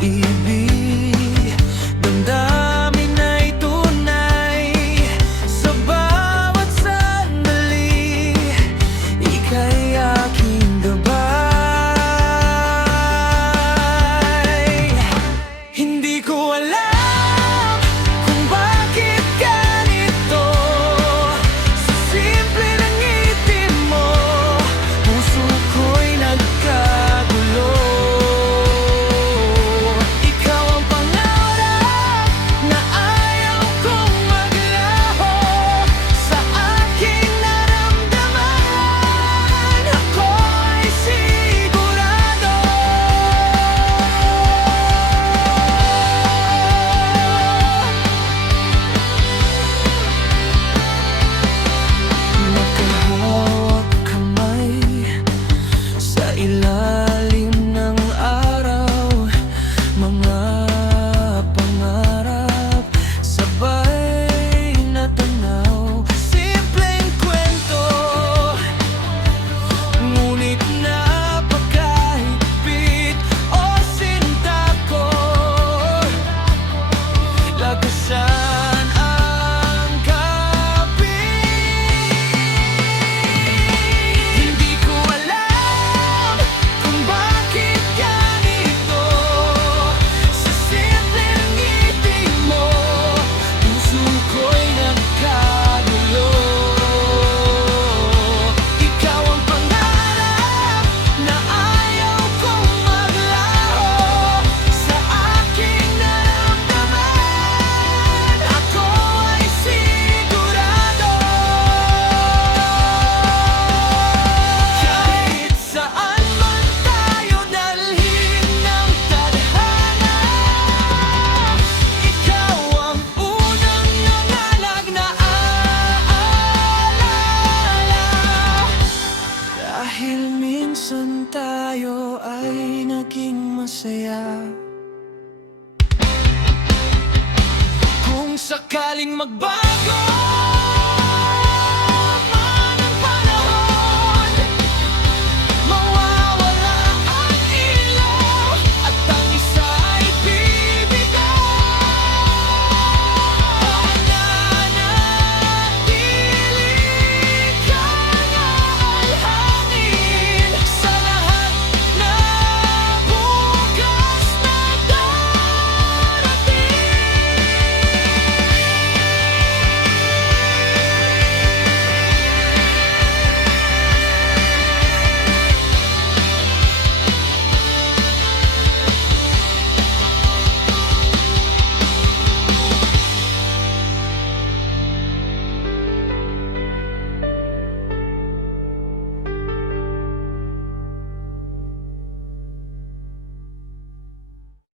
pag-ibig, damdamin ay tunay. Sa bawat sandali, ika'y aking gabay. Hindi ko alam kung bakit ganito. Sa simple ng ngiti mo, puso ko'y nagkagulo. Ikaw ang pangarap na ayaw kong maglaho. Sa aking naramdaman, ako'y sigurado. Magkahawak kamay sa ilalim ng araw, mga pangarap sabay natanaw. Simpleng kwento, ngunit napakahigpit. O sinta ko, lakasan ang kapit. Hindi ko alam kung bakit ganito. Sa simpleng ngiti mo, puso ko'y nagkagulo. Ikaw ang pangarap na ayaw kong maglaho. Sa aking naramdaman, ako ay sigurado. Kahit saan man tayo dalhin ng tadhana, ikaw ang unang nangalag na aalala. Dahil minsan tayo ay naging masaya. Kung sakaling magbago